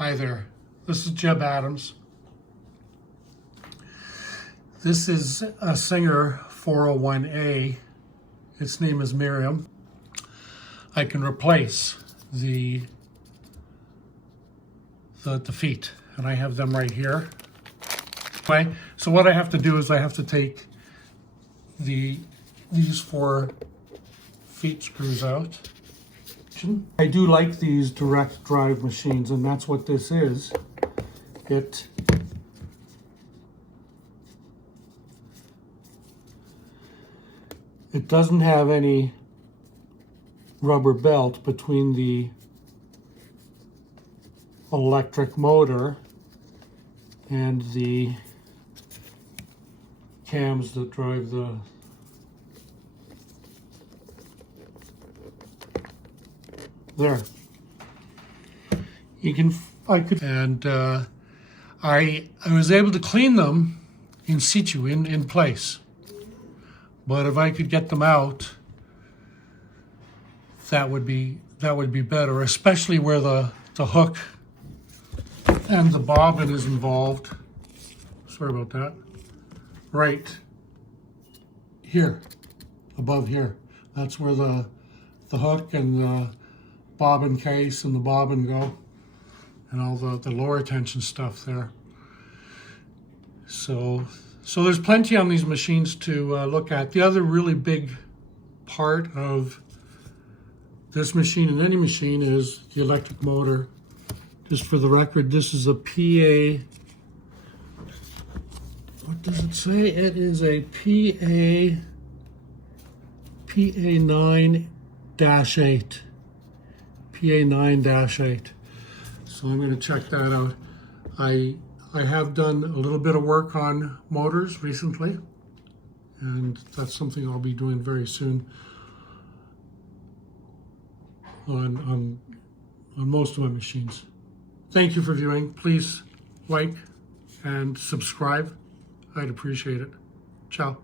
Hi there, this is Jebb Adams. This is a Singer 401A. Its name is Miriam. I can replace the feet, and I have them right here. Okay, so what I have to do is I have to take these 4 feet screws out. I do like these direct drive machines, and that's what this is. It doesn't have any rubber belt between the electric motor and the cams that drive the there. You can, I was able to clean them in situ, in place. But if I could get them out, that would be better, especially where the hook and the bobbin is involved. Sorry about that. Right here, above here. That's where the hook and the bobbin case and the bobbin go, and all the lower tension stuff there. So there's plenty on these machines to look at. The other really big part of this machine and any machine is the electric motor. Just for the record, this is a PA, what does it say? It is a PA9-8. PA9-8. So I'm going to check that out. I have done a little bit of work on motors recently, and that's something I'll be doing very soon on most of my machines. Thank you for viewing. Please like and subscribe. I'd appreciate it. Ciao.